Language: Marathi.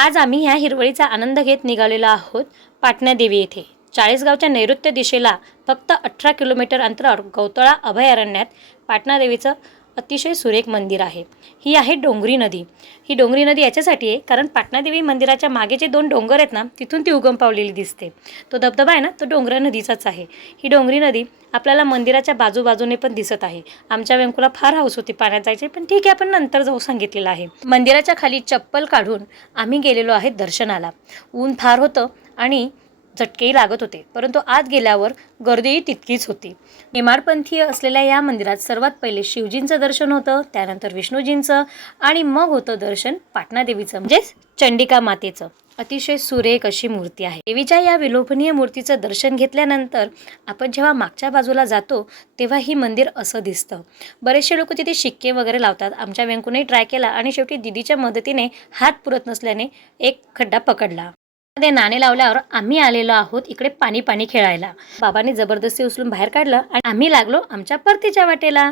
आज आम्ही ह्या हिरवळीचा आनंद घेत निघालेलो आहोत पाटणादेवी येथे। चाळीसगावच्या नैऋत्य दिशेला फक्त 18 किलोमीटर अंतरावर गौतळा अभयारण्यात पाटणादेवीचं अतिशय सुरेख मंदिर आहे। ही आहे डोंगरी नदी। ही डोंगरी नदी याच्यासाठी आहे कारण पाटणादेवी मंदिराच्या मागे जे दोन डोंगर आहेत ना, तिथून ती उगम पावलेली दिसते। तो धबधबा आहे ना, तो डोंगरा नदीचाच आहे। ही डोंगरी नदी आपल्याला मंदिराच्या बाजूबाजूने पण दिसत आहे। आमच्या वेंकुला फार हौस होती पाण्यात जायची, पण ठीक आहे, आपण नंतर जाऊ सांगितलेलं आहे। मंदिराच्या खाली चप्पल काढून आम्ही गेलेलो आहे दर्शनाला। ऊन फार होतं आणि झटकेही लागत होते, परंतु आत गेल्यावर गर्दीही तितकीच होती। हेमाडपंथीय असलेल्या या मंदिरात सर्वात पहिले शिवजींचं दर्शन होतं, त्यानंतर विष्णूजींचं आणि मग होतं दर्शन पाटणादेवीचं म्हणजे चंडिका मातेचं। अतिशय सुरेख अशी मूर्ती आहे। देवीच्या या विलोभनीय मूर्तीचं दर्शन घेतल्यानंतर आपण जेव्हा मागच्या बाजूला जातो तेव्हा ही मंदिर असं दिसतं। बरेचसे लोक तिथे शिक्के वगैरे लावतात। आमच्या वेंकुनेही ट्राय केला आणि शेवटी दीदीच्या मदतीने हात पुरत नसल्याने एक खड्डा पकडला। मध्ये नाणे लावल्यावर आम्ही आलेलो आहोत इकडे पाणी पाणी खेळायला। बाबांनी जबरदस्ती उचलून बाहेर काढलं आणि आम्ही लागलो आमच्या परतीच्या वाटेला।